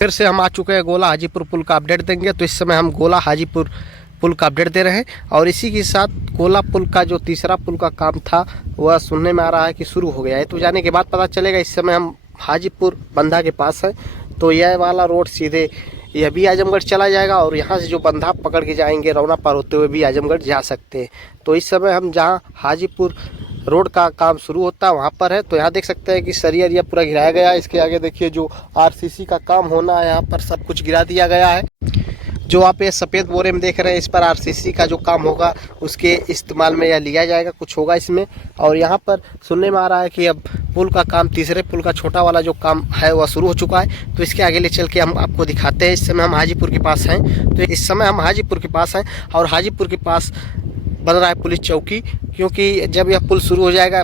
फिर से हम आ चुके हैं गोला हाजीपुर पुल का अपडेट देंगे। तो इस समय हम गोला हाजीपुर पुल का अपडेट दे रहे हैं और इसी के साथ गोला पुल का जो तीसरा पुल का काम था वह सुनने में आ रहा है कि शुरू हो गया है। तो जाने के बाद पता चलेगा। इस समय हम हाजीपुर बंधा के पास है। तो यह वाला रोड सीधे यह भी आजमगढ़ चला जाएगा और यहाँ से जो बंधा पकड़ के जाएंगे रौना पार होते हुए भी आजमगढ़ जा सकते हैं। तो इस समय हम जहाँ हाजीपुर रोड का काम शुरू होता है वहाँ पर है। तो यहाँ देख सकते हैं कि सरिया एरिया पूरा गिराया गया है। इसके आगे देखिए जो आरसीसी का काम होना है यहाँ पर सब कुछ गिरा दिया गया है। जो आप ये सफ़ेद बोरे में देख रहे हैं इस पर आरसीसी का जो काम होगा उसके इस्तेमाल में यह लिया जाएगा, कुछ होगा इसमें। और यहाँ पर सुनने में आ रहा है कि अब पुल का काम तीसरे पुल का छोटा वाला जो काम है वह शुरू हो चुका है। तो इसके आगे ले चल के हम आपको दिखाते हैं। इस समय हम हाजीपुर के पास हैं। तो इस समय हम हाजीपुर के पास हैं और हाजीपुर के पास बन रहा है पुलिस चौकी, क्योंकि जब यह पुल शुरू हो जाएगा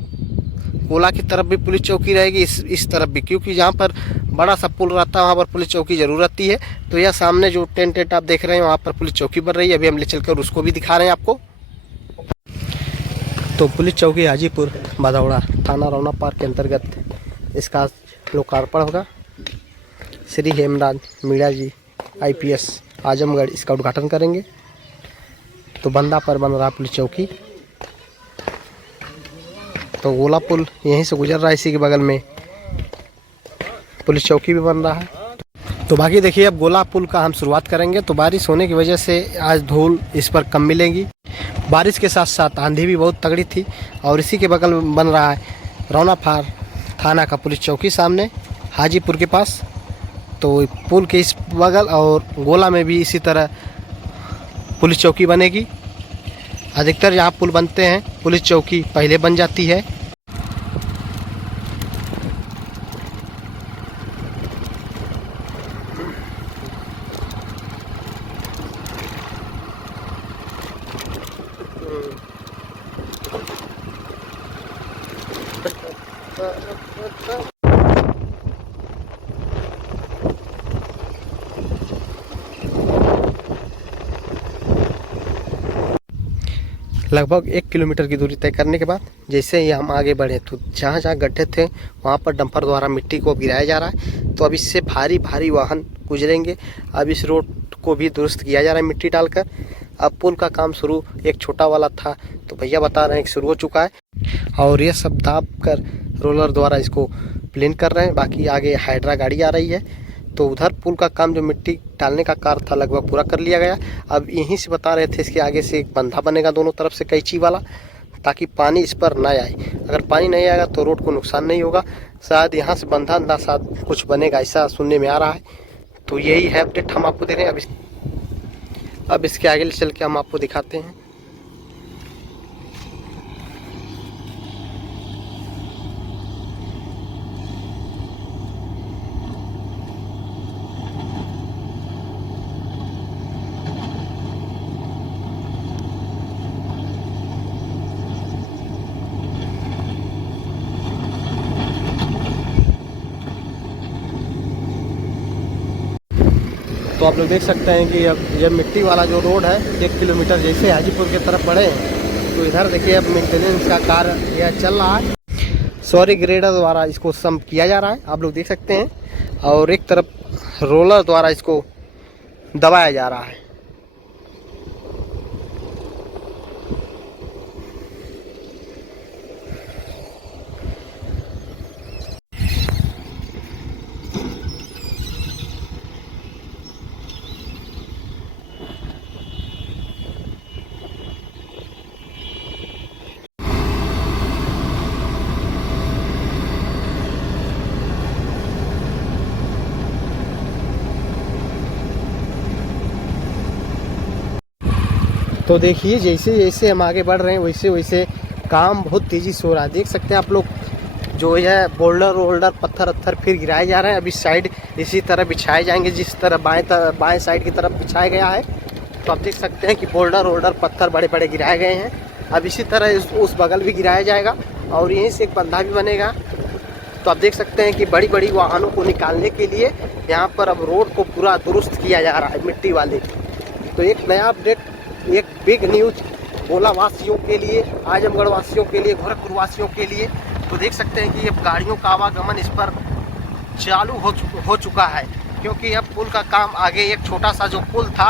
गोला की तरफ भी पुलिस चौकी रहेगी, इस तरफ भी, क्योंकि जहाँ पर बड़ा सा पुल रहता है वहाँ पर पुलिस चौकी ज़रूर रहती है। तो यह सामने जो टेंट आप देख रहे हैं वहाँ पर पुलिस चौकी बन रही है। अभी हम ले चलकर उसको भी दिखा रहे हैं आपको। तो पुलिस चौकी हाजीपुर भदौड़ा थाना रौना पार के अंतर्गत इसका लोकार्पण होगा। श्री हेमराज मीणा जी IPS आजमगढ़ इसका उद्घाटन करेंगे। तो बंदा पर बन रहा पुलिस चौकी। तो गोला पुल यहीं से गुजर रहा है, इसी के बगल में पुलिस चौकी भी बन रहा है। तो बाकी देखिए अब गोला पुल का हम शुरुआत करेंगे। तो बारिश होने की वजह से आज धूल इस पर कम मिलेगी। बारिश के साथ साथ आंधी भी बहुत तगड़ी थी और इसी के बगल में बन रहा है रौनापार थाना का पुलिस चौकी सामने हाजीपुर के पास। तो पुल के इस बगल और गोला में भी इसी तरह पुलिस चौकी बनेगी। अधिकतर जहाँ पुल बनते हैं पुलिस चौकी पहले बन जाती है। लगभग 1 किलोमीटर की दूरी तय करने के बाद जैसे ही हम आगे बढ़े तो जहाँ जहाँ गड्ढे थे वहाँ पर डंपर द्वारा मिट्टी को गिराया जा रहा है। तो अब इससे भारी भारी वाहन गुजरेंगे। अब इस रोड को भी दुरुस्त किया जा रहा है मिट्टी डालकर। अब पुल का काम शुरू एक छोटा वाला था तो भैया बता रहे हैं कि शुरू हो चुका है और ये सब दाब कर रोलर द्वारा इसको प्लेन कर रहे हैं। बाकी आगे हाइड्रा गाड़ी आ रही है। तो उधर पुल का काम जो मिट्टी डालने का कार्य था लगभग पूरा कर लिया गया। अब यहीं से बता रहे थे इसके आगे से एक बंधा बनेगा दोनों तरफ से कैंची वाला, ताकि पानी इस पर ना आए। अगर पानी नहीं आएगा तो रोड को नुकसान नहीं होगा। शायद यहाँ से बंधा ना शायद कुछ बनेगा, ऐसा सुनने में आ रहा है। तो यही है अपडेट हम आपको दे रहे हैं। अब इसके आगे चल के हम आपको दिखाते हैं। तो आप लोग देख सकते हैं कि अब ये मिट्टी वाला जो रोड है 1 किलोमीटर जैसे हाजीपुर की तरफ बढ़े तो इधर देखिए अब मेंटेनेंस का कार्य यह चल रहा है। सॉरी ग्रेडर द्वारा इसको सम किया जा रहा है, आप लोग देख सकते हैं। और एक तरफ रोलर द्वारा इसको दबाया जा रहा है। तो देखिए जैसे जैसे हम आगे बढ़ रहे हैं वैसे वैसे काम बहुत तेज़ी से हो रहा है। देख सकते हैं आप लोग जो है बोल्डर वोल्डर पत्थर वत्थर फिर गिराए जा रहे हैं। अब इस साइड इसी तरह बिछाए जाएंगे जिस तरह बाएं साइड की तरफ बिछाया गया है। तो आप देख सकते हैं कि बोल्डर वोल्डर पत्थर बड़े बड़े गिराए गए हैं। अब इसी तरह उस बगल भी गिराया जाएगा और यहीं से एक बंधा भी बनेगा। तो आप देख सकते हैं कि बड़ी बड़ी वाहनों को निकालने के लिए यहाँ पर अब रोड को पूरा दुरुस्त किया जा रहा है मिट्टी वाले। तो एक नया अपडेट, एक बिग न्यूज गोला वासियों के लिए, आजमगढ़ वासियों के लिए, गोरखपुर वासियों के लिए। तो देख सकते हैं कि अब गाड़ियों का आवागमन इस पर चालू हो चुका है, क्योंकि अब पुल का काम आगे एक छोटा सा जो पुल था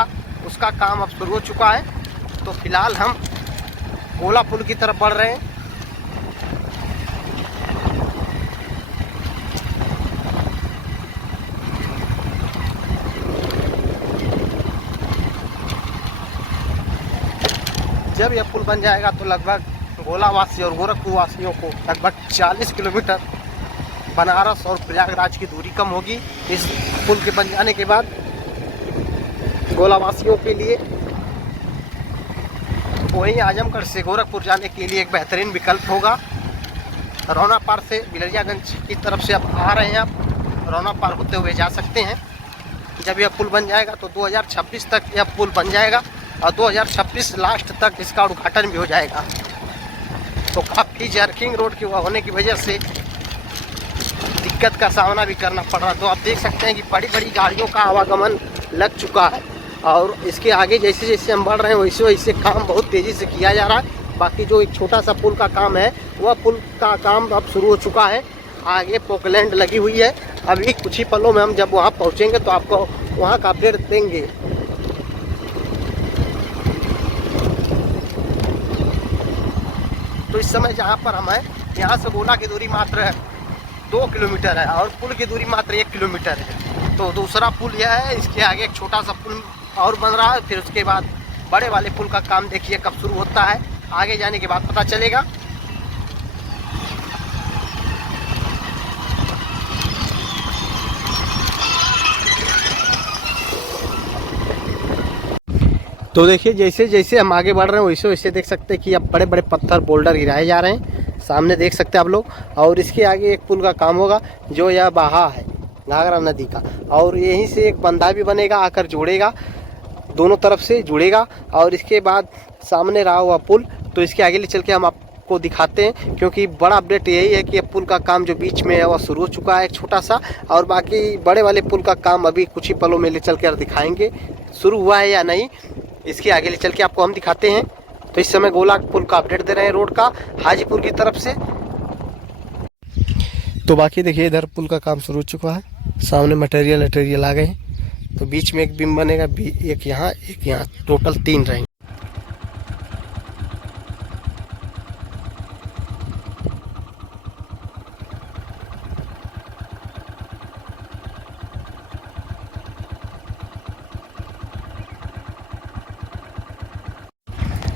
उसका काम अब शुरू हो चुका है। तो फिलहाल हम गोला पुल की तरफ बढ़ रहे हैं। जब यह पुल बन जाएगा तो लगभग गोला वासी और गोरखपुर वासियों को लगभग 40 किलोमीटर बनारस और प्रयागराज की दूरी कम होगी इस पुल के बन जाने के बाद गोला वासियों के लिए। वहीं आजमगढ़ से गोरखपुर जाने के लिए एक बेहतरीन विकल्प होगा। रौना पार से बिलरियागंज की तरफ से आप आ रहे हैं, आप रौना पार होते हुए जा सकते हैं। जब यह पुल बन जाएगा तो 2026 तक यह पुल बन जाएगा और 2026 लास्ट तक इसका उद्घाटन भी हो जाएगा। तो काफ़ी जर्किंग रोड की होने की वजह से दिक्कत का सामना भी करना पड़ रहा है। तो आप देख सकते हैं कि बड़ी बड़ी गाड़ियों का आवागमन लग चुका है और इसके आगे जैसे जैसे हम बढ़ रहे हैं वैसे वैसे काम बहुत तेज़ी से किया जा रहा है। बाकी जो एक छोटा सा पुल का काम है वह पुल का काम अब शुरू हो चुका है। आगे पोकलैंड लगी हुई है। अभी कुछ ही पलों में हम जब वहाँ पहुँचेंगे तो आपको वहाँ का अपडेट देंगे। तो इस समय जहाँ पर हम हैं यहाँ से गोला की दूरी मात्र 2 किलोमीटर है और पुल की दूरी मात्र 1 किलोमीटर है। तो दूसरा पुल यह है, इसके आगे एक छोटा सा पुल और बन रहा है। फिर उसके बाद बड़े वाले पुल का काम देखिए कब शुरू होता है, आगे जाने के बाद पता चलेगा। तो देखिए जैसे जैसे हम आगे बढ़ रहे हैं वैसे वैसे देख सकते हैं कि अब बड़े बड़े पत्थर बोल्डर गिराए जा रहे हैं। सामने देख सकते हैं आप लोग। और इसके आगे एक पुल का काम होगा जो यह बहा है घाघरा नदी का, और यहीं से एक बंधा भी बनेगा आकर जोड़ेगा, दोनों तरफ से जुड़ेगा। और इसके बाद सामने रहा हुआ पुल तो इसके आगे ले चल के हम आपको दिखाते हैं, क्योंकि बड़ा अपडेट यही है कि पुल का काम जो बीच में है वह शुरू हो चुका है एक छोटा सा, और बाकी बड़े वाले पुल का काम अभी कुछ ही पलों में ले चल कर दिखाएंगे शुरू हुआ है या नहीं। इसके आगे ले चल के आपको हम दिखाते हैं। तो इस समय गोला पुल का अपडेट दे रहे हैं रोड का हाजीपुर की तरफ से। तो बाकी देखिए इधर पुल का काम शुरू हो चुका है, सामने मटेरियल आ गए हैं। तो बीच में एक बीम बनेगा, एक यहाँ, टोटल 3 रहेंगे।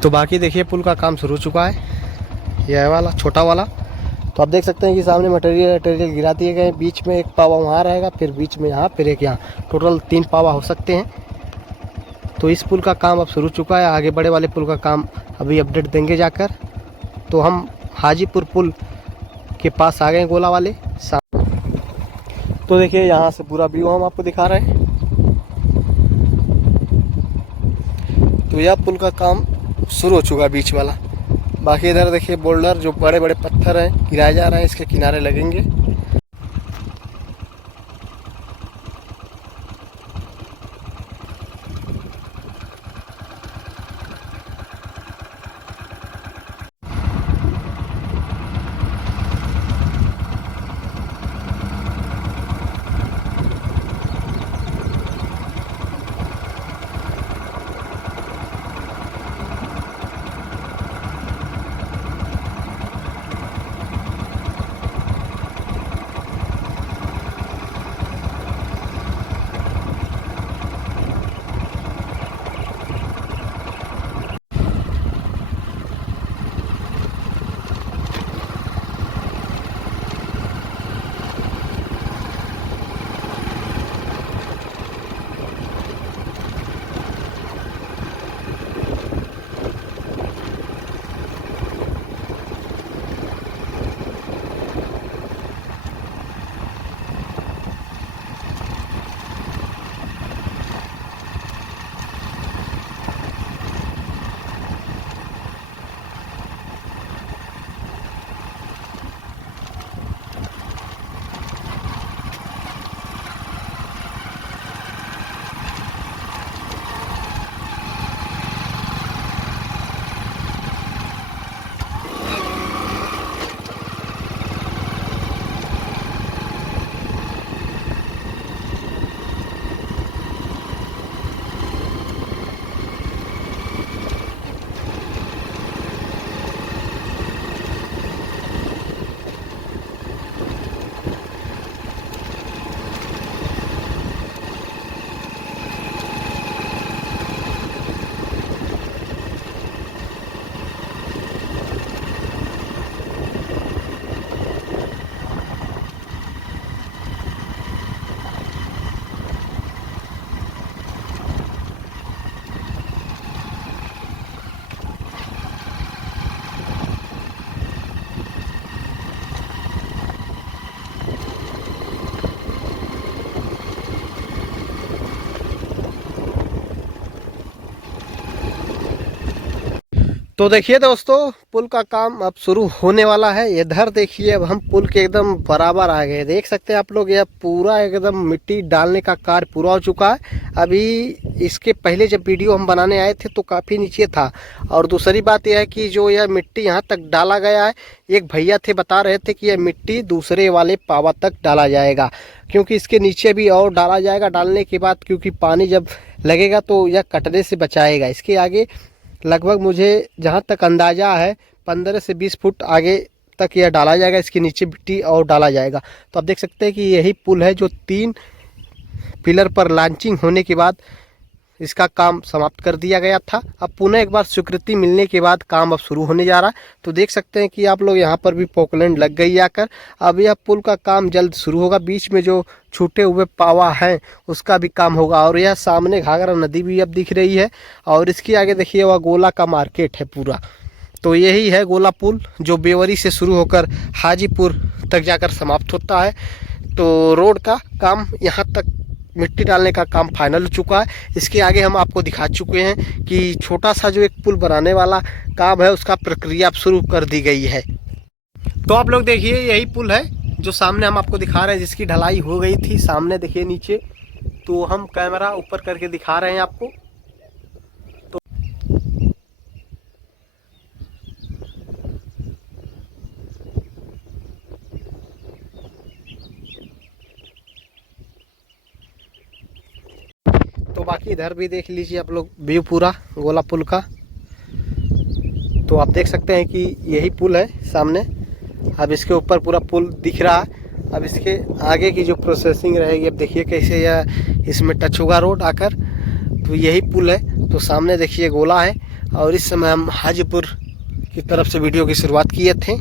तो बाकी देखिए पुल का काम शुरू हो चुका है, यह वाला छोटा वाला। तो आप देख सकते हैं कि सामने मटेरियल गिरा दिए गए हैं। बीच में एक पावा वहाँ रहेगा, फिर बीच में यहाँ, फिर एक यहाँ, टोटल 3 पावा हो सकते हैं। तो इस पुल का काम अब शुरू हो चुका है। आगे बड़े वाले पुल का काम अभी अपडेट देंगे जाकर। तो हम हाजीपुर पुल के पास आ गए गोला वाले। तो देखिए यहाँ से पूरा व्यू हम आपको दिखा रहे हैं। तो यह पुल का काम शुरू हो चुका है बीच वाला। बाकी इधर देखिए बोल्डर जो बड़े बड़े पत्थर हैं गिराए जा रहे हैं, इसके किनारे लगेंगे। तो देखिए दोस्तों, पुल का काम अब शुरू होने वाला है। इधर देखिए, अब हम पुल के एकदम बराबर आ गए। देख सकते हैं आप लोग, यह पूरा एकदम मिट्टी डालने का कार्य पूरा हो चुका है। अभी इसके पहले जब वीडियो हम बनाने आए थे तो काफ़ी नीचे था। और दूसरी बात यह है कि जो यह मिट्टी यहाँ तक डाला गया है, एक भैया थे बता रहे थे कि यह मिट्टी दूसरे वाले पावा तक डाला जाएगा, क्योंकि इसके नीचे भी और डाला जाएगा। डालने के बाद क्योंकि पानी जब लगेगा तो यह कटने से बचाएगा। इसके आगे लगभग मुझे जहाँ तक अंदाज़ा है 15 से 20 फुट आगे तक यह डाला जाएगा। इसके नीचे मिट्टी और डाला जाएगा। तो आप देख सकते हैं कि यही पुल है जो 3 पिलर पर लॉन्चिंग होने के बाद इसका काम समाप्त कर दिया गया था। अब पुनः एक बार स्वीकृति मिलने के बाद काम अब शुरू होने जा रहा है। तो देख सकते हैं कि आप लोग यहाँ पर भी पोकलैंड लग गई आकर। अब यह पुल का काम जल्द शुरू होगा। बीच में जो छूटे हुए पावा हैं उसका भी काम होगा। और यह सामने घाघरा नदी भी अब दिख रही है। और इसके आगे देखिए, वह गोला का मार्केट है पूरा। तो यही है गोला पुल, जो बेवरी से शुरू होकर हाजीपुर तक जाकर समाप्त होता है। तो रोड का काम यहाँ तक मिट्टी डालने का काम फाइनल हो चुका है। इसके आगे हम आपको दिखा चुके हैं कि छोटा सा जो एक पुल बनाने वाला काम है उसका प्रक्रिया अब शुरू कर दी गई है। तो आप लोग देखिए, यही पुल है जो सामने हम आपको दिखा रहे हैं, जिसकी ढलाई हो गई थी। सामने देखिए नीचे, तो हम कैमरा ऊपर करके दिखा रहे हैं आपको। तो बाकी इधर भी देख लीजिए आप लोग व्यू पूरा गोला पुल का। तो आप देख सकते हैं कि यही पुल है सामने। अब इसके ऊपर पूरा पुल दिख रहा है। अब इसके आगे की जो प्रोसेसिंग रहेगी, अब देखिए कैसे यह इसमें टच होगा रोड आकर। तो यही पुल है। तो सामने देखिए गोला है। और इस समय हम हाजीपुर की तरफ से वीडियो की शुरुआत किए थे।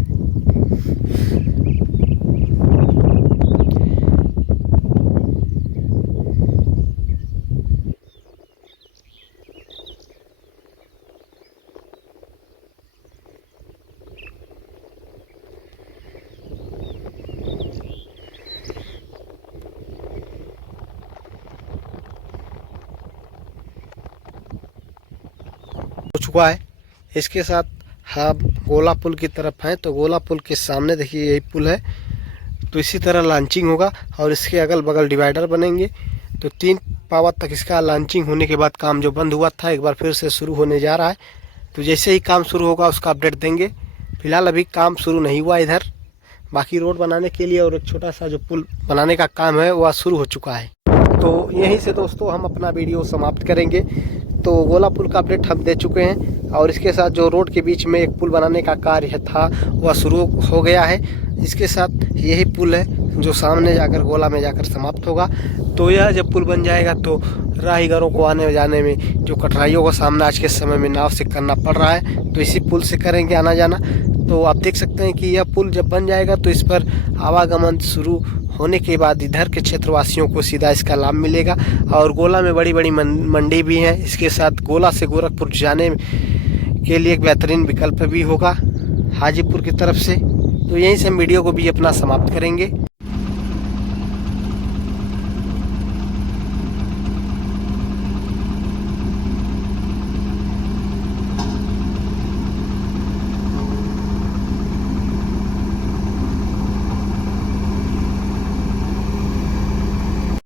हो चुका है। इसके साथ हम गोला पुल की तरफ हैं। तो गोला पुल के सामने देखिए यही पुल है। तो इसी तरह लॉन्चिंग होगा और इसके अगल बगल डिवाइडर बनेंगे। तो 3 पावर तक इसका लॉन्चिंग होने के बाद काम जो बंद हुआ था एक बार फिर से शुरू होने जा रहा है। तो जैसे ही काम शुरू होगा उसका अपडेट देंगे। फिलहाल अभी काम शुरू नहीं हुआ इधर। बाकी रोड बनाने के लिए और एक छोटा सा जो पुल बनाने का काम है वह शुरू हो चुका है। तो यहीं से दोस्तों हम अपना वीडियो समाप्त करेंगे। तो गोला पुल का अपडेट हम दे चुके हैं। और इसके साथ जो रोड के बीच में एक पुल बनाने का कार्य था वह शुरू हो गया है। इसके साथ यही पुल है जो सामने जाकर गोला में जाकर समाप्त होगा। तो यह जब पुल बन जाएगा तो राहगीरों को आने जाने में जो कठिनाइयों का सामना आज के समय में नाव से करना पड़ रहा है, तो इसी पुल से करेंगे आना जाना। तो आप देख सकते हैं कि यह पुल जब बन जाएगा तो इस पर आवागमन शुरू होने के बाद इधर के क्षेत्रवासियों को सीधा इसका लाभ मिलेगा। और गोला में बड़ी बड़ी मंडी भी है। इसके साथ गोला से गोरखपुर जाने के लिए एक बेहतरीन विकल्प भी होगा हाजीपुर की तरफ से। तो यहीं से हम वीडियो को भी अपना समाप्त करेंगे।